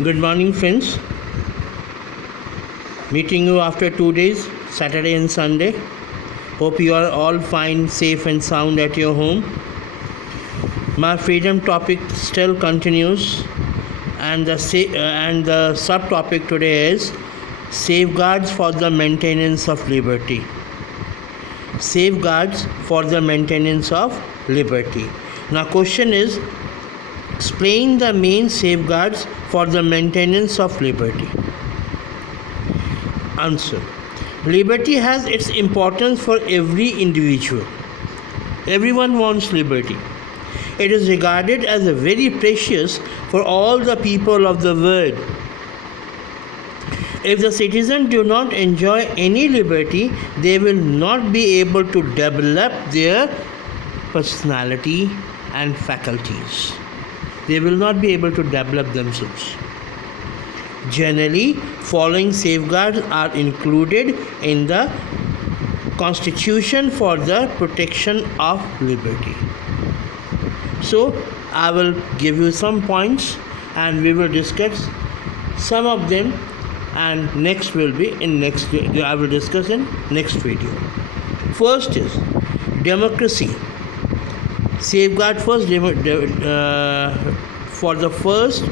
Good morning, friends. Meeting you after 2 days, Saturday and Sunday. Hope you are all fine, safe, and sound at your home. My freedom topic still continues, and the subtopic today is safeguards for the maintenance of liberty. Safeguards for the maintenance of liberty. Now, question is, explain the main safeguards for the maintenance of liberty. Answer. Liberty has its importance for every individual. Everyone wants liberty. It is regarded as a very precious for all the people of the world. If the citizens do not enjoy any liberty, they will not be able to develop their personality and faculties. They will not be able to develop themselves. Generally, following safeguards are included in the Constitution for the protection of liberty. So, I will give you some points and we will discuss some of them, and next will be in next. I will discuss in next video. First is democracy. Safeguard for the first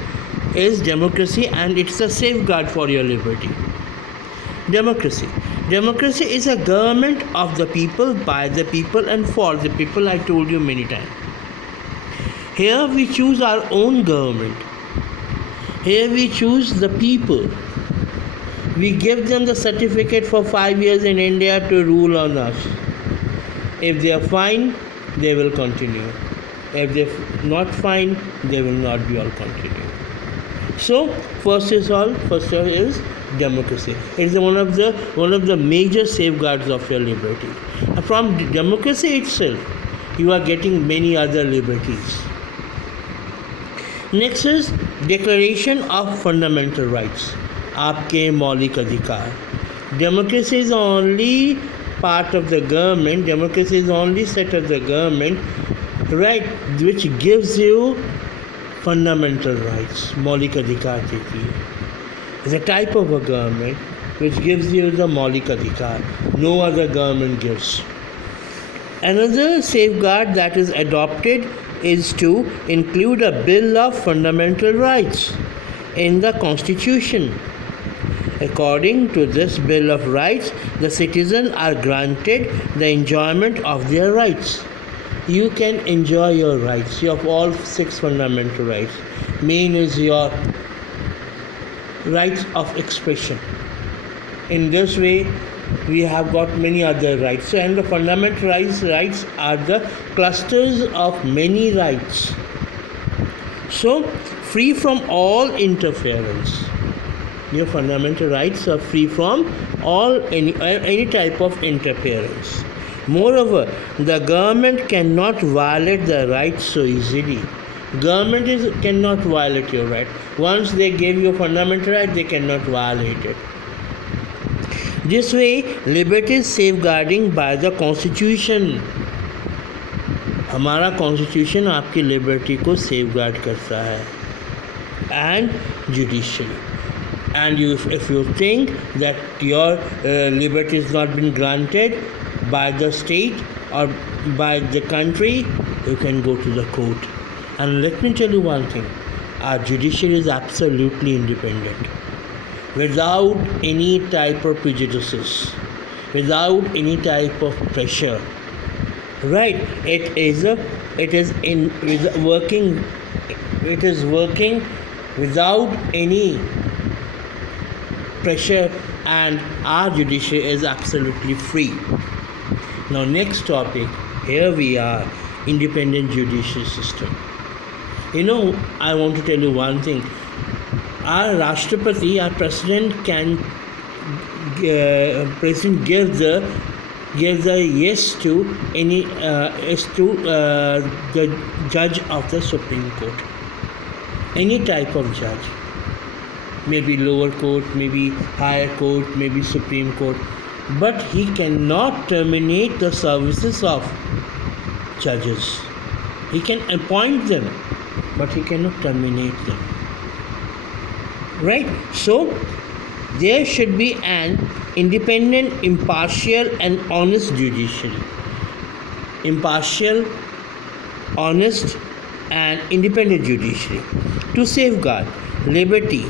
is democracy, and it's a safeguard for your liberty. Democracy. Democracy is a government of the people, by the people, and for the people. I told you many times. Here we choose our own government. Here we choose the people. We give them the certificate for 5 years in India to rule on us. If they are fine, they will continue. If they are not fine, they will not be all continue. So, first is democracy. It is one of the major safeguards of your liberty. From democracy itself, you are getting many other liberties. Next is Declaration of Fundamental Rights. आपके मौलिक अधिकार. Democracy is only part of the government. Democracy is only set of the government, right, which gives you fundamental rights. मौलिक अधिकार देती है. It's a type of a government which gives you the मौलिक अधिकार. No other government gives. Another safeguard that is adopted is to include a Bill of Fundamental Rights in the Constitution. According to this Bill of Rights, the citizens are granted the enjoyment of their rights. You can enjoy your rights. You have all 6 fundamental rights. Main is your rights of expression. In this way, we have got many other rights. So, and the fundamental rights are the clusters of many rights. So, free from all interference. Your fundamental rights are free from any type of interference. Moreover, the government cannot violate the rights so easily. Government cannot violate your right. Once they give you fundamental right, they cannot violate it. This way, liberty is safeguarding by the Constitution. हमारा Constitution आपकी liberty को safeguard करता है. And judiciary. And if you think that your liberty has not been granted by the state or by the country, you can go to the court. And let me tell you one thing, our judiciary is absolutely independent, without any type of prejudices, without any type of pressure. Right? It is working without any pressure, and our judiciary is absolutely free. Now, next topic. Here we are, independent judicial system. I want to tell you one thing. Our Rashtrapati, our president, gives the yes to the judge of the Supreme Court. Any type of judge. Maybe lower court, maybe higher court, maybe Supreme Court. But he cannot terminate the services of judges. He can appoint them, but he cannot terminate them. right? So there should be an independent, impartial, and honest judiciary. Impartial, honest, and independent judiciary to safeguard liberty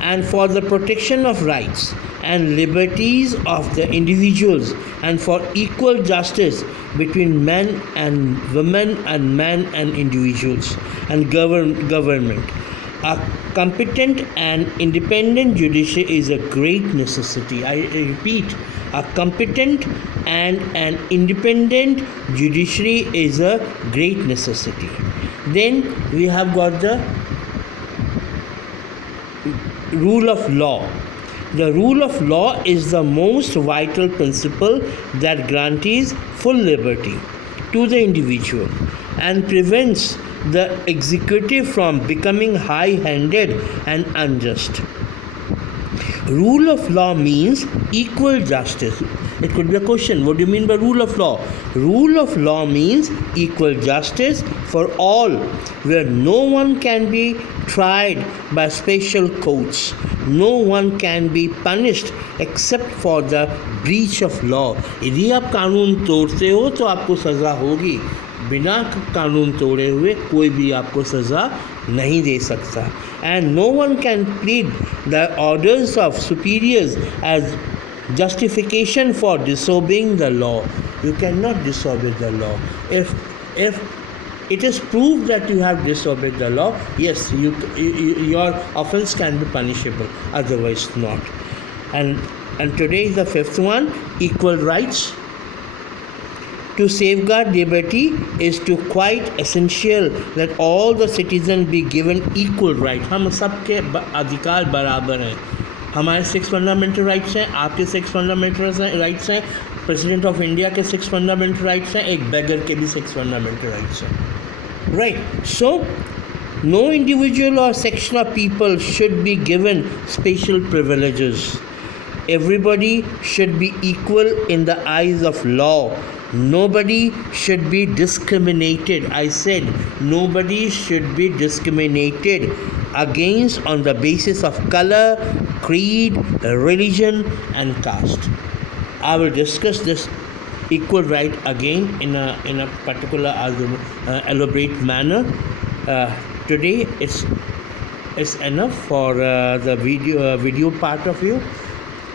and for the protection of rights and liberties of the individuals and for equal justice between men and women and men and individuals and government. A competent and independent judiciary is a great necessity. I repeat, a competent and an independent judiciary is a great necessity. Then we have got the rule of law. The rule of law is the most vital principle that guarantees full liberty to the individual and prevents the executive from becoming high-handed and unjust. Rule of law means equal justice. It could be a question, what do you mean by rule of law? Rule of law means equal justice for all, where no one can be tried by special courts. No one can be punished except for the breach of law. यदि आप कानून तोड़ते हो तो आपको सज़ा होगी, बिना कानून तोड़े हुए कोई भी आपको सज़ा नहीं दे सकता. And no one can plead the orders of superiors as justification for disobeying the law. You cannot disobey the law. If it is proved that you have disobeyed the law, yes, your offense can be punishable, otherwise not. And today is the fifth one, equal rights. To safeguard liberty is to quite essential that all the citizens be given equal right. हम सबके अधिकार बराबर हैं. हमारे 6 fundamental rights हैं, आपके 6 fundamental rights हैं, president of India के 6 फंडामेंटल राइट्स हैं, एक बेगर के भी 6 फंडामेंटल राइट्स हैं. Right. So no individual or section of people should be given special privileges. Everybody should be equal in the eyes of law. Nobody should be discriminated. I said nobody should be discriminated against on the basis of color, creed, religion, and caste. I will discuss this equal right again in a particular elaborate manner. Today it's enough for the video part of you.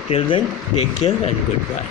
Till then, take care and goodbye.